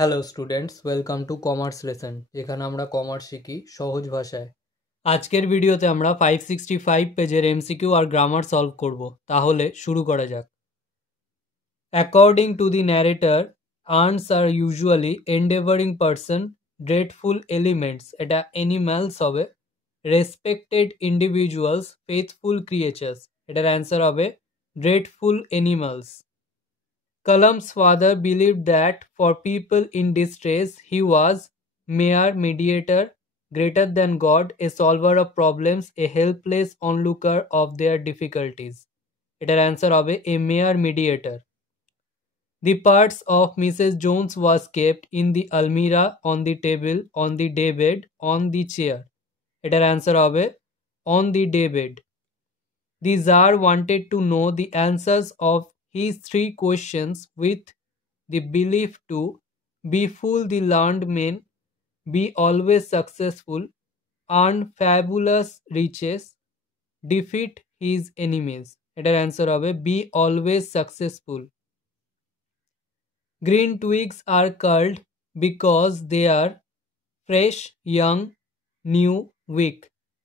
Hello students, welcome to commerce lesson, যেখানে আমরা কমার্স শিখি সহজ ভাষায়। আজকের ভিডিওতে আমরা 565 পেজের এমসিকিউ আর গ্রামার সলভ করব। তাহলে শুরু করা যাক। According to the narrator, earns are usually endeavouring person, dreadful elements, এটা অ্যানিম্যালস হবে, রেসপেক্টেড ইন্ডিভিজুয়ালস, ফেথফুল ক্রিয়েচার্স, এটার অ্যান্সার হবে dreadful animals. Kalam's father believed that for people in distress, he was mere mediator, greater than God, a solver of problems, a helpless onlooker of their difficulties. এটার answer হবে a mere mediator. The parts of Mrs. Jones was kept in the almirah, on the table, on the daybed, on the chair. এটার answer হবে on the daybed. The Tsar wanted to know the answers of his three questions with the belief to befool the learned men, be always successful, earn fabulous riches, defeat his enemies. এটার answer হবে be always successful. Green twigs are curled because they are fresh, young, new, weak.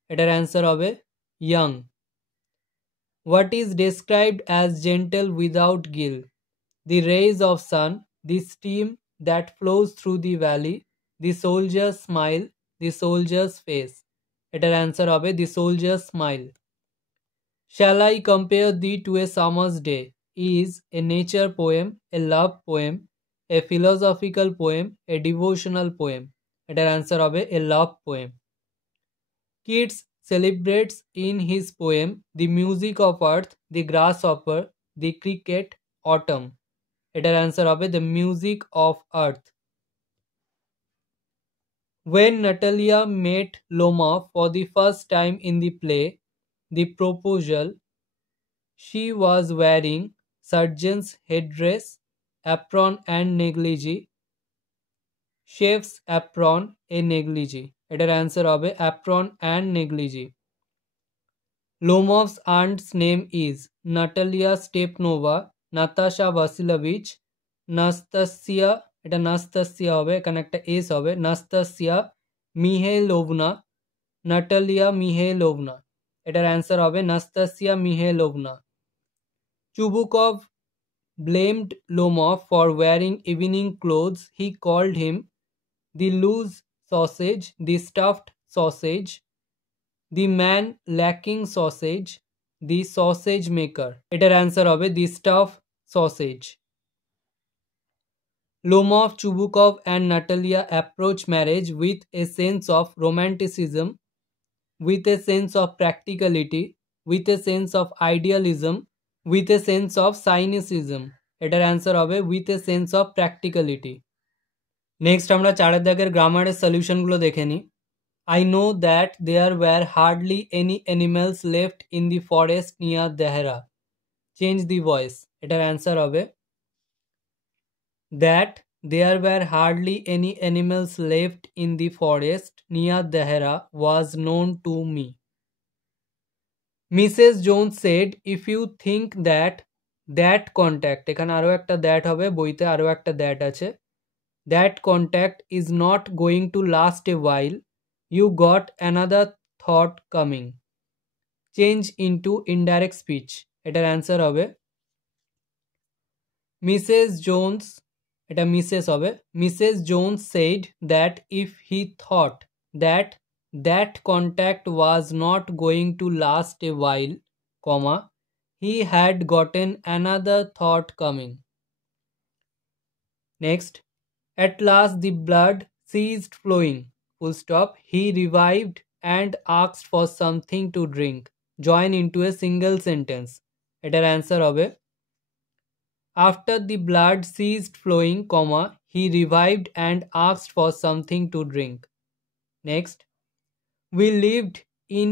এটার answer হবে young. What is described as gentle without guile? The rays of sun, the steam that flows through the valley, the soldier's smile, the soldier's face. এটার answer হবে the soldier's smile. Shall I compare thee to a summer's day is a nature poem, a love poem, a philosophical poem, a devotional poem. এটার answer হবে a love poem. Keats celebrates in his poem the music of earth, the grasshopper, the cricket, autumn. এটার answer হবে the music of earth. When Natalia met Loma for the first time in the play, The Proposal, she was wearing surgeon's headdress, apron and negligee, chef's apron a negligee. এটার answer হবে apron and negligee. Lomov's aunt's name is Natalia Stepnova, Natasha Vasilovich, নাস্তাসিয়া, এটা নাস্তাসিয়া হবে, এখানে একটা এস হবে, Nastasya মিহেলোভনা, নাটালিয়া মিহেলোভনা। এটার অ্যান্সার হবে Nastasya Mikhailovna. Chubukov blamed Lomov for wearing evening clothes. He called him the loose sausage, the stuffed sausage, the man lacking sausage, the sausage maker. এটার অ্যান্সার হবে the stuffed sausage. Lomov, Chubukov and Natalia approach marriage with a sense of romanticism, with a sense of practicality, with a sense of idealism, with a sense of cynicism. এটার answer হবে with a sense of practicality. Next আমরা চারের দাগের গ্রামারের সলিউশনগুলো দেখে নিই। I know that there were hardly any animals left in the forest near Dehra. Change the voice. এটার অ্যান্সার হবে that there were hardly any animals left in the forest near Dehra was known to me. Mrs. Jones said, if you think that contact, এখানে আরো একটা that হবে, বইতে আরো একটা that আছে, that contact is not going to last a while, you got another thought coming. Change into indirect speech. এটার answer হবে Mrs. Jones, এটা মিসেস হবে, Mrs. Jones said that if he thought that contact was not going to last a while, comma, he had gotten another thought coming. Next, at last the blood ceased flowing, full stop, he revived and asked for something to drink. Join into a single sentence. এটার answer হবে after the blood ceased flowing, comma, he revived and asked for something to drink. Next, we lived in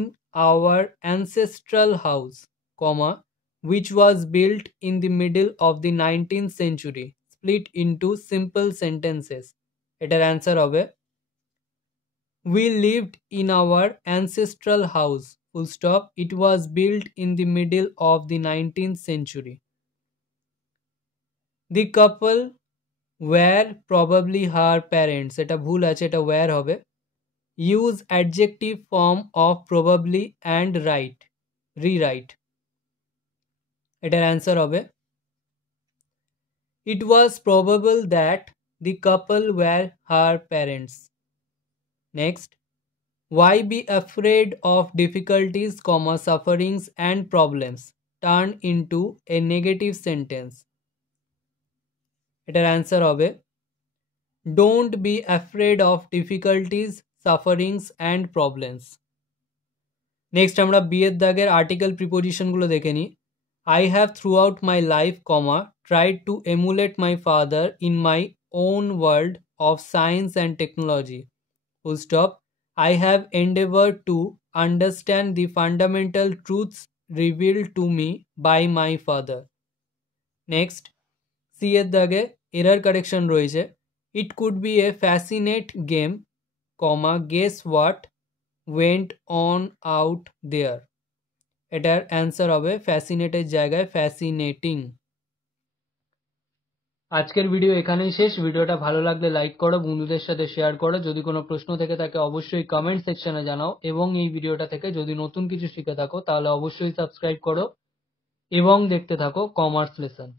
our ancestral house, comma, which was built in the middle of the 19th century. Split into simple sentences. এটার answer হবে we lived in our ancestral house, full stop, it was built in the middle of the 19th century. The couple were probably her parents, এটা ভুল আছে, এটা were হবে। use adjective form of probably and write, rewrite, এটার answer হবে it was probable that the couple were her parents। next, why be afraid of difficulties, comma, sufferings and problems turn into a negative sentence, এটার answer হবে don't be afraid of difficulties, sufferings and problems। Next আমরা বি এর দাগের আর্টিকেল প্রিপোজিশনগুলো দেখে নিই। I have throughout my life, comma, tried to emulate my father in my own world of science and technology, full stop। I have endeavored to understand the fundamental truths revealed to me by my father। Next C এর দাগে error correction রয়েছে it could be a fascinate game, comma, guess what went on out there, এটার answer হবে ফ্যাসিনেটের জায়গায় ফ্যাসিনেটিং। আজকের ভিডিও এখানেই শেষ। ভিডিওটা ভালো লাগলে লাইক করো, বন্ধুদের সাথে শেয়ার করো। যদি কোনো প্রশ্ন থেকে থাকে অবশ্যই কমেন্ট সেকশনে জানাও এবং এই ভিডিওটা থেকে যদি নতুন কিছু শিখে থাকো তাহলে অবশ্যই সাবস্ক্রাইব করো এবং দেখতে থাকো কমার্স লেসন।